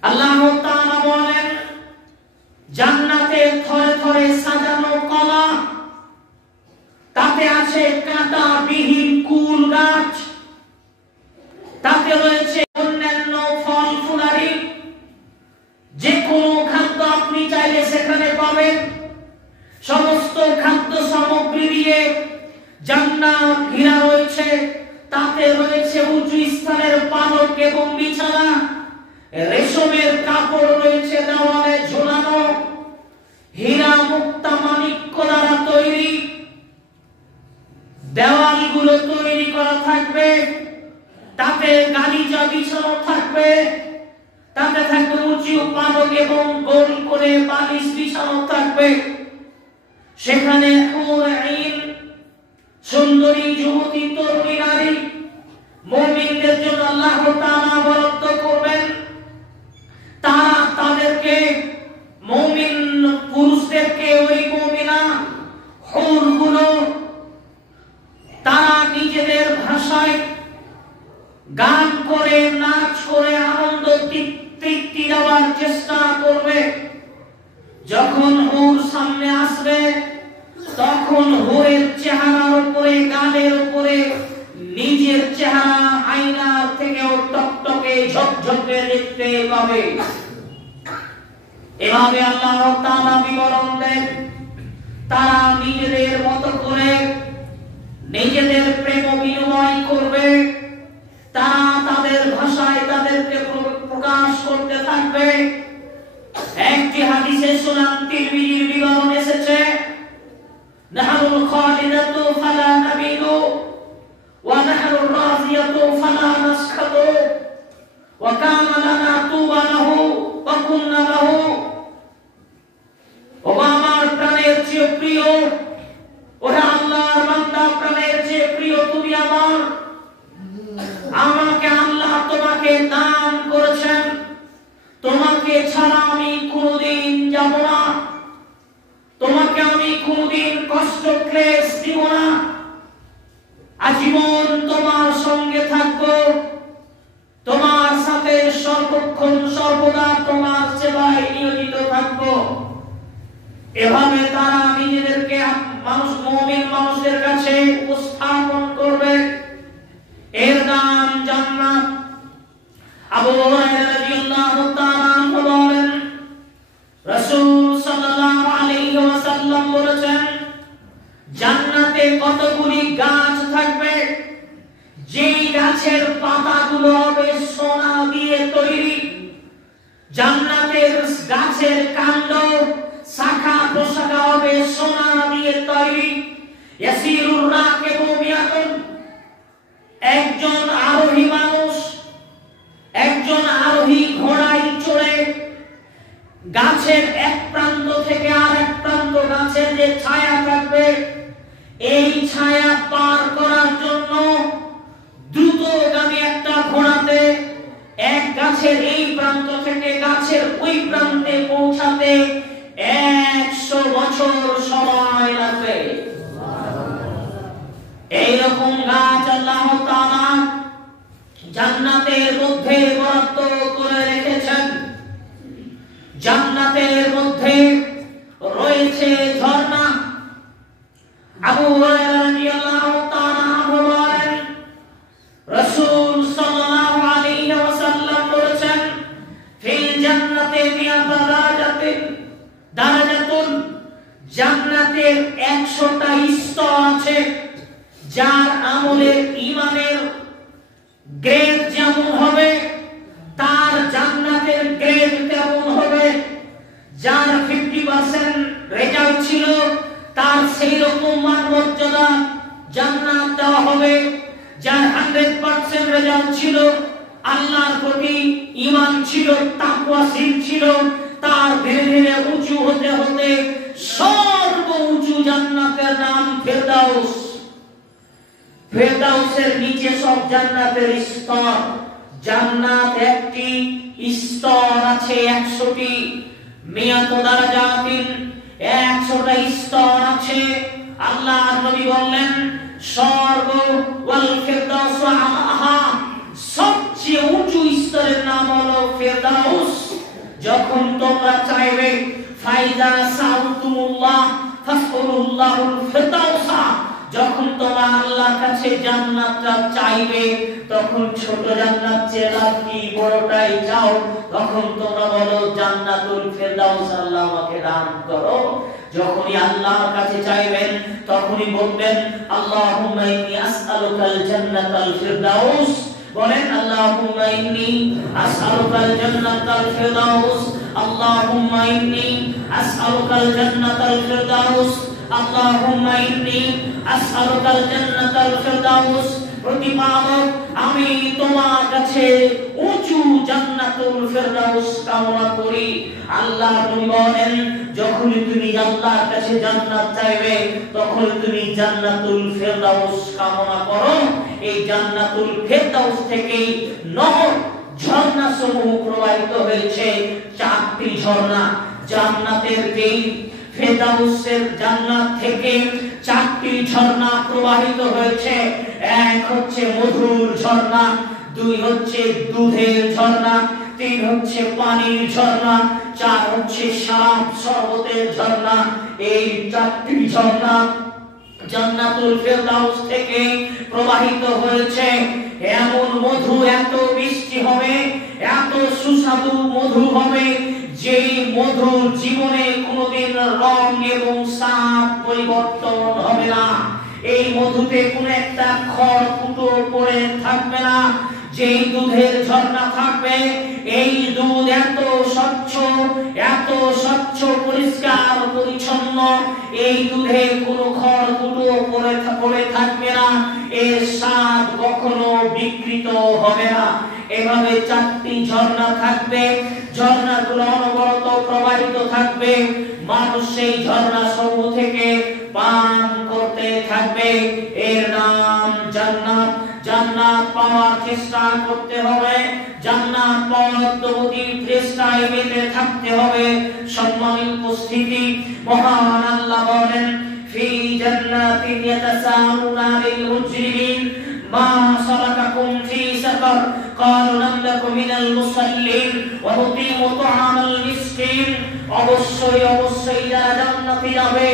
আল্লাহ তাআলা বলেন, জান্নাতে থরে থরে সাজানো কলা, তাতে আছে কাঁটাবিহীন কুল গাছ, তাতে রয়েছে অন্যান্য ফল ফুলারি। যে কোনো খাদ্য আপনি চাইলে সেখানে পাবেন। সমস্ত খাদ্য সামগ্রী দিয়ে জান্নাত ঘেরা রয়েছে। তাতে রয়েছে উঁচু স্থানের পালক এবং বিছানা, রেশমের কাপড় রয়েছে দেওয়ালে ঝোলানো, হীরা মুক্তা মাণিক্য দ্বারা তৈরি দেওয়ালগুলো তৈরি করা থাকবে। তাতে গালিচা বিছানো থাকবে, তাতে থাকবে উঁচু পালক এবং গোল করে বালিশ বিছানো থাকবে। সেখানে হুর আইন, সুন্দরী যুবতী তরুণী নারী মুমিনদের জন্য আল্লাহ তাআলা বরাদ্দ করবেন। তারা তাদেরকে, মুমিন পুরুষদেরকে, ওই মুমিনা হুরগুলো তারা নিজেদের ভাষায় গান করে, নাচ করে, আনন্দ তৃপ্তি দেওয়ার চেষ্টা করবে। যখন হুর সামনে আসবে তখন হুরের চেহারার উপরে, গালের উপরে নিজের চেহারা আয়না থেকেও টকটকে ঝকঝকে দেখতে পাবে। এভাবে আল্লাহ তাআলা বিবরণ দেন। তারা নিজেদের মতো করে নিজেদের প্রেম বিনিময় করবে। তারা তাদের ভাষায় তাদেরকে প্রকাশ করতে থাকবে। একটি হাদিসে সুনান তিরমিজির বিবরণ এসেছে, নাহনুল খালিদাতু ফালা নাবিদু ওয়া নাহনুর রাযিয়াতু ফালা নাসখাতু ওয়া কানা লানা তুবা লাহু ওয়া কুননা লাহু। ও আমার প্রাণের চেয়ে প্রিয়, ওরা দিব না, আজীবন তোমার সঙ্গে থাকবো, তোমার সাথে সর্বক্ষণ সর্বদা তোমার সেবায় নিয়োজিত থাকবো। এভাবে তারা নিজেদেরকে মুমিন মানুষের কাছে উপস্থাপন করবে। এর নাম জান্নাত। আবু হুরায়রা রাদিয়াল্লাহু তাআলা আনহু বলেন, রাসূল সাল্লাল্লাহু আলাইহি ওয়াসাল্লাম বলেছেন, জান্নাতে কতগুলি গাছ থাকবে, যেই গাছের পাতাগুলো হবে সোনা দিয়ে তৈরি। জান্নাতের গাছের কাণ্ড, শাখা প্রশাখা হবে সোনা দিয়ে তৈরি। ইয়াসিরুর রাকিবু মিয়াতুন, একজন আরোহী মানুষ, একজন আরোহী ঘোড়ায় চড়ে গাছের এক প্রান্ত থেকে আরেক প্রান্ত, গাছের যে ছায়া থাকবে, এই ছায়া পার করার জন্য দ্রুতগামী একটা ঘোড়াতে এক গাছের এই প্রান্ত থেকে গাছের ওই প্রান্তে পৌঁছাতে 100 বছর সময় লাগবে। এইরকম গাছ আল্লাহ তাআলা জান্নাতের মধ্যে বরাদ্দ করে রেখেছেন। জান্নাতের মধ্যে রয়েছে ঝর্ণা। আবু হুরায়রা রাদিয়াল্লাহু তাআলা আনহু বলেন, রাসূল সাল্লাল্লাহু আলাইহি ওয়াসাল্লাম বলেছেন, ফিল জান্নাতি মিয়াতা দারাজাতুন, জান্নাতের 100টা স্তর আছে। যার আমলের ঈমানের গ্রেড যেমন হবে, তার জান্নাতের গ্রেড তেমন হবে। যার 50% রেজাল্ট ছিল, তার সেই রকম মান মর্যাদা জান্নাত দেওয়া হবে। যার 100% রেজাল্ট ছিল, আল্লাহর প্রতি ঈমান ছিল, তাকওয়াশীল ছিল, তার ধীরে ধীরে উঁচু হতে হতে সর্ব উঁচু জান্নাতের নাম ফেরদাউস। ফেরদাউসের নিচে সব জান্নাতের স্তর। জান্নাত একটি, স্তর আছে 100টি। মিয়াতু দারাজাতিন, 100টা স্তর আছে। আল্লাহর নবী বললেন, স্বর্গ ওয়াল ফিরদাউস আলাহা, সবচেয়ে উঁচু স্তরের নাম হলো ফিরদাউস। যখন তোমরা চাইবে, ফাইদা সাউতুল্লাহ ফাসকুরুল্লাহুল ফিরদাউসা, যখন তোমরা আল্লাহর কাছে জান্নাতটা চাইবে, তখন ছোট জান্নাত চেয়ে কি বড়টাই চাও, তখন তোমরা বলো জান্নাতুল ফিরদাউস আল্লাহ আমাকে দান করো। যখনই আল্লাহর কাছে চাইবেন, তখনই বলবেন, আল্লাহুম্মা ইন্নী আসআলুকাল জান্নাতাল ফিরদাউস। বলেন, আল্লাহুম্মা ইন্নী আসআলুকাল জান্নাতাল ফিরদাউস, আল্লাহুম্মা ইন্নী আসআলুকাল জান্নাতাল ফিরদাউস, আল্লাহুম্মা ইন্নী আসআলুকাল জান্নাতাল ফিরদাউস। প্রতিপালক, আমি তোমার কাছে উঁচু জান্নাতুল ফিরদাউস কামনা করি। আল্লাহ নবী বলেন, যখনই তুমি আল্লাহর কাছে জান্নাত চাইবে, তখন তুমি জান্নাতুল ফিরদাউস কামনা করো। এই জান্নাতুল ফিরদাউস থেকেই নহর, ঝর্ণা সমূহ প্রবাহিত হয়েছে। 4টি ঝর্ণা জান্নাতের, যেই ফিরদাউসের জান্নাত থেকে 4টি ঝর্ণা প্রবাহিত হয়েছে। এক হচ্ছে মধুর ঝর্ণা, 2 হচ্ছে দুধের ঝর্ণা, 3 হচ্ছে পানির ঝর্ণা, 4 হচ্ছে শারাব শরবতের ঝর্ণা। এই 4টি ঝর্ণা জান্নাতুল ফিরদাউস থেকে প্রবাহিত হয়েছে। এমন মধু, এত মিষ্টি হবে, এত সুস্বাদু মধু হবে, যেই মধু জীবনে কোনোদিন রং এবং স্বাদ পরিবর্তন হবে না। এই মধুতে কোনো একটা খড়কুটো পড়ে থাকবে না। যেই দুধের ঝর্ণা থাকবে, এই দুধ এত স্বচ্ছ পরিষ্কার পরিচ্ছন্ন, এই দুধে কোনো খড়কুটো পড়ে থাকবে না। এর স্বাদ কখনো বিকৃত হবে না। এভাবে 4টি ঝর্ণা থাকবে। ঝর্ণাগুলো অনবরত প্রবাহিত থাকবে। মানুষ সেই ঝর্ণা সমূহ থেকে পান করতে থাকবে। এর নাম জান্নাত। জান্নাত পাওয়ার চেষ্টা করতে হবে। জান্নাত পাওয়ার উদ্যমী চেষ্টায় মেতে থাকতে হবে। সম্মানিত উপস্থিতি, মহান আল্লাহ বলেন, في جنات يتساءلون عن المجرمين ما سلككم في سقر قالوا لم نك من المصلين ونطعم طعام المسكين অবশ্যই অবশ্যই যারা জান্নাতে যাবে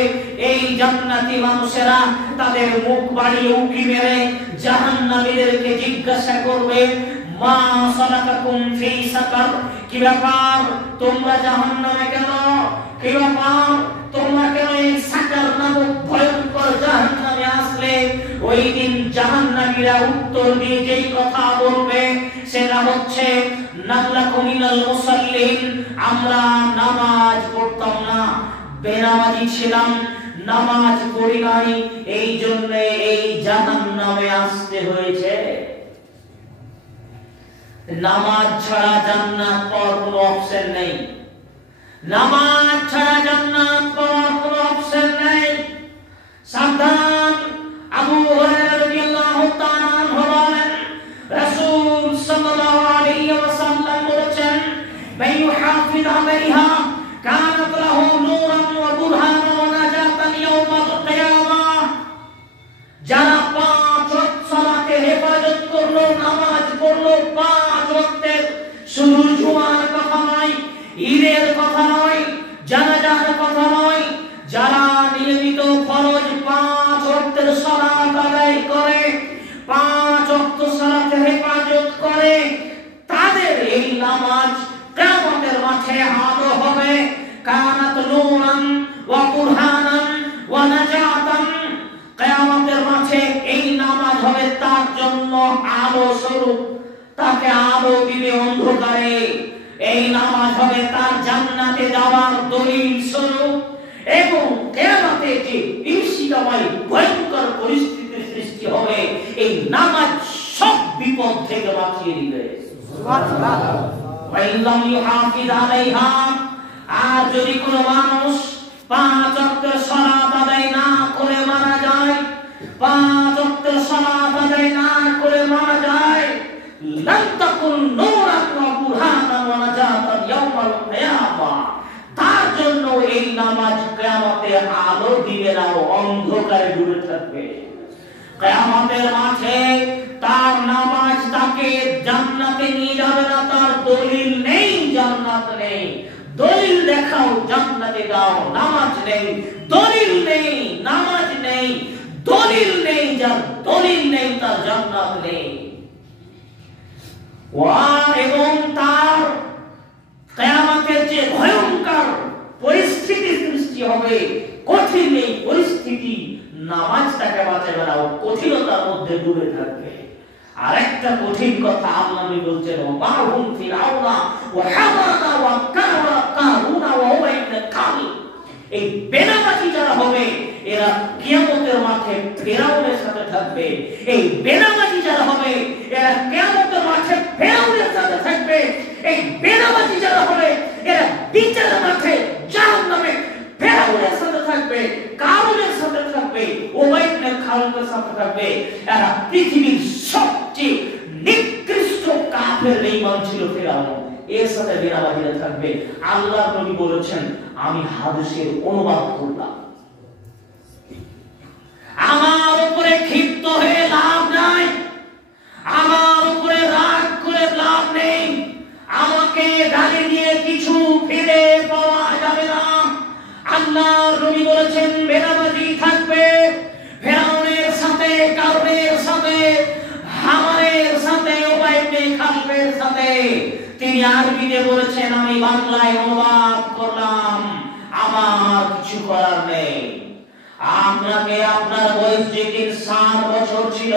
এই জান্নাতি মানুষেরা তাদের মুখ বাড়িয়ে উকি মেরে জাহান্নামীদেরকে জিজ্ঞাসা করবে মা সালাকাকুম ফি সাকার, কি ব্যাপার তোমরা জাহান্নামে কেন, কি ব্যাপার তোমরা কেন এই সাকার নামক ভয়ঙ্কর জাহান্নামে আসলে? ওই দিন জাহান্নামীরা উত্তর দিয়ে যেই কথা বলবে সেটা হচ্ছে নাল্লাকু মিনাল মুসাল্লিন, আমরা নামাজ পড়তাম না, বেনামাজি ছিলাম, নামাজ পড়ি নাই, এই জন্য এই জাহান্নামে আসতে হয়েছে। নামাজ ছাড়া জান্নাত পাওয়ার কোনো অপশন নেই, নামাজ ছাড়া জান্নাত পাওয়ার কোনো অপশন নেই। সাবধান! আবু হুরায়রা রাদিয়াল্লাহু তাআলা আনহু বলেন রাসূল সাল্লাল্লাহু আলাইহি ওয়াসাল্লাম বলেছেন মান ইউহাফিজ আলাইহা কানাত লাহু নূরান ওয়া বুরহানান ওয়া নাজাতান ইয়াওমাল কিয়ামাহ। যারা পাঁচ ওয়াক্ত সালাতে হেফাজত করলো, নামাজ পড়লো পাঁচ ওয়াক্তের, শুধু জুমার কথা নয়, ঈদের কথা নয়, জানাজার কথা নয়, যারা নিয়মিত ফরজ পাঁচ ওয়াক্তের সালাত আদায় করে, পাঁচ ওয়াক্ত সালাতে হেফাজত করে, তাদের এই নামাজ কিয়ামতের মাঠে আলো হবে। কানাত নূরান ওয়া বুরহানান ওয়া নাজাতান, কিয়ামতের মাঠে এই নামাজ হবে তার জন্য আলো স্বরূপ, তাকে আলো দিবে অন্ধকারে। এই নামাজ হবে তার জান্নাতে যাওয়ার দলিল স্বরূপ, এবং কিয়ামতে যে ঈর্ষিকাময় ভয়ঙ্কর পরিস্থিতির সৃষ্টি হবে, এই নামাজ সব বিপদ থেকে বাঁচিয়ে দিবে। সুবহানাল্লাহ। ওয়া ইল্লাম ইউহাফিজ আলাইহা, আর যদি কোনো মানুষ পাঁচ ওয়াক্তের সালাত আদায় না করে মারা যায়, পাঁচ ওয়াক্তের সালাত আদায় না করে মারা যায়, লাম তাকুন নূরান ওয়া বুরহানান ওয়া নাজাতান ইয়াওমাল কিয়ামাহ, তার জন্য এই নামাজ কিয়ামতে আলো দিবে না, অন্ধকারে ডুবে থাকবে। কিয়ামতের মাঠে তার নামাজ তাকে জান্নাতে নিয়ে যাবে না, তার দলিল নেই, জান্নাত নেই। দলিল দেখাও, জান্নাতে যাও, নামাজ নেই, দলিল নেই, নামাজ নেই, দলিল নেই, যার দলিল নেই তার জান্নাত নেই। এবং তার কিয়ামতের যে ভয়ঙ্কর পরিস্থিতি সৃষ্টি হবে, কঠিন এই পরিস্থিতি নামাজ তাকে বাঁচাবে না, কঠিনতার মধ্যে ডুবে থাকবে। আরেকটা কঠিন কথা আল্লাহ নবী বলছেন মাহুম ফিরাউনা ওয়া হামানা ওয়া কারুনা ওয়া উবাইদ কাল, এই বেনামাজি যারা হবে এরা কিয়ামতের মাঠে ফিরাউনের সাথে থাকবে। এই বেনামাজি যারা হবে এরা কিয়ামতের মাঠে ফিরাউনের সাথে থাকবে। এই বেনামাজি যারা হবে এরা বিচারের মাঠে জাহান্নামে ফিরাউনের সাথে থাকবে, কারুনের সাথে থাকবে, উবাইদ খালুনের সাথে থাকবে। এরা পৃথিবীর সবচেয়ে নিকৃষ্ট কাফের বেঈমান ছিল ফিরাউন, এর সাথে বেনামাজিরা থাকবে। আল্লাহর নবী বলেছেন আমি হাদিসের অনুবাদ করলাম, আমার উপরে ক্ষিপ্ত হয়ে লাভ নাই, আমার উপরে রাগ করে লাভ নেই, আমাকে গালি দিয়ে কিছু ফিরে পাওয়া যাবে না। আল্লাহর নবী বলেছেন বেনামাজি থাকবে ফিরাউনের সাথে, কারুনের সাথে, হামানের সাথে, উবাইদ খালবের সাথে। তিনি আরবিতে বলেছেন আমি বাংলায় অনুবাদ করলাম, আমার কিছু করার নেই। আপনাকে আপনার বয়স যেদিন 7 বছর ছিল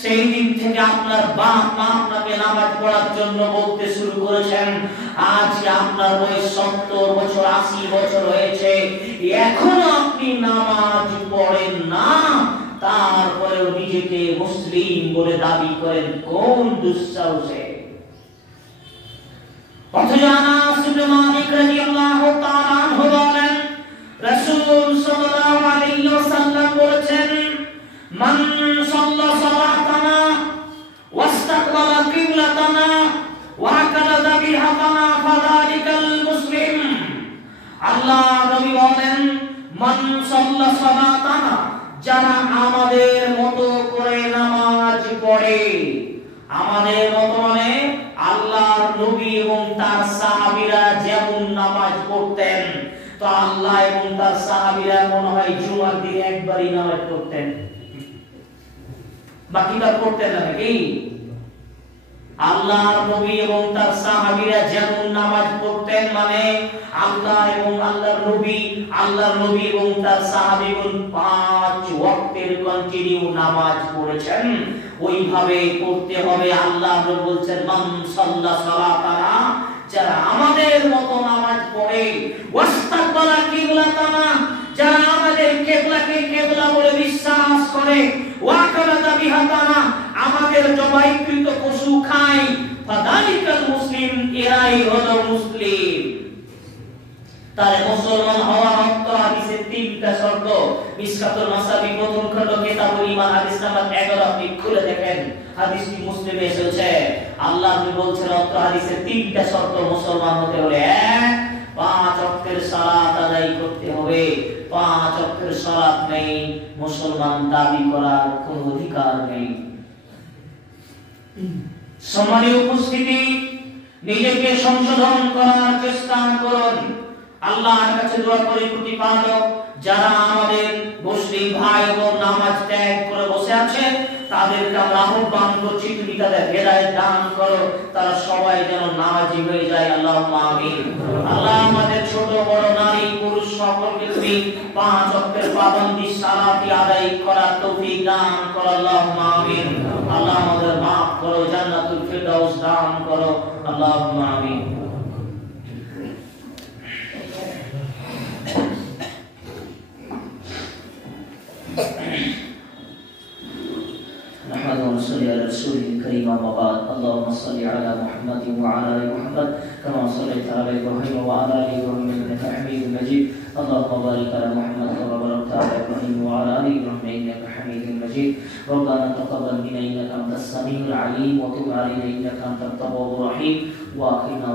সেই দিন থেকে আপনার বাপ মা আপনাকে নামাজ পড়ার জন্য বলতে শুরু করেছেন। আজ আপনার বয়স 70 বছর 80 বছর হয়েছে, এখনো আপনি নামাজ পড়েন না, তারপরেও নিজেকে মুসলিম বলে দাবি করেন, কোন দুঃসাহসে? অথচ আনাস ইবনে মালিক রাদিয়াল্লাহু তাআলা আনহু বলেন রাসূল সাল্লাল্লাহু আলাইহি ওয়াসাল্লাম বলেছেন মান সাল্লা সালাতানা ওয়াস্তাকবালা কিবলাতানা ওয়া আকালা যাবিহাতানা ফাযালিকাল মুসলিম। আল্লাহ নবী বলেন মান সাল্লা সালাতানা, যারা আমাদের মতো করে নামাজ পড়ে। আমাদের মতো মানে আল্লাহর নবী এবং তার সাহাবীরা যেমন নামাজ পড়তেন, তো আল্লাহ এবং তার সাহাবীরা মনে হয় জুমার দিনে একবারই নামাজ পড়তেন, বাকিটা পড়তেন না নাকি? আল্লাহর নবী এবং তার সাহাবীরা যেমন নামাজ পড়তেন মানে আল্লাহ এবং আল্লাহর নবী এবং তার সাহাবীগণ 5 ওয়াক্তের কন্টিনিউ নামাজ পড়েছেন, ওইভাবে পড়তে হবে। আল্লাহ বলছেন মান সাল্লা সালাতানা, যারা আমাদের মতো নামাজ পড়ে, ওয়াস্তাকবালা কিবলাতানা, যারা আমাদের কিবলাকে কিবলা বলে বিশ্বাস করে, ওয়াকালা যাবিহাতানা, আমাদের জবাইকৃত পশু খায়, ফাদালিকাল মুসলিম, এরাই হলো মুসলিম। তার মুসলমান হওয়া অর্থ হাদিসে 3টা শর্ত। মিশকাতুল মাসাবি প্রথম খণ্ড কিতাবুল ঈমান হাদিস নাম্বার 11 আপনি খুলে দেখেন, হাদিসটি মুসলিমে এসেছে। আল্লাহ বলছেন অর্থ হাদিসে 3টা শর্ত মুসলমান হতে হলে: 1, 5 ওয়াক্তের সালাত আদায় করতে হবে। 5 ওয়াক্তের সালাত নেই, মুসলমান দাবি করার কোনো অধিকার নেই। সম্মানীয় উপস্থিতি, নিজেকে সংশোধন করার চেষ্টা করুন। আল্লাহর কাছে দোয়া করি প্রতিপালক, যারা আমাদের মুসলিম ভাই এবং নামাজ ত্যাগ করে বসে আছে, তাদেরকে আমরা আহ্বান করছি, তুমি তাদের হেদায়েত দান করো, তারা সবাই যেন নামাজি হয়ে যায়। আল্লাহুম্মা আমিন। আল্লাহ আমাদের ছোট বড় নারী পুরুষ সকলকে তুমি 5 ওয়াক্তের পাবন্দি সালাতি আদায় করার তৌফিক দান করো। আল্লাহুম্মা আমিন। আল্লাহ আমাদের মাফ করো, জান্নাতুল ফিরদাউস দান করো। আল্লাহুম্মা আমিন। صل على رسول الكريم أما بعد. اللهم صل على محمد وعلى آل محمد كما صليت على إبراهيم وعلى آل إبراهيم إنك حميد مجيد. اللهم بارك على محمد كما باركت على إبراهيم وعلى آل إبراهيم إنك حميد مجيد. ربنا تقبل منا إنك أنت السميع العليم وتب علينا إنك أنت التواب الرحيم. وآخرنا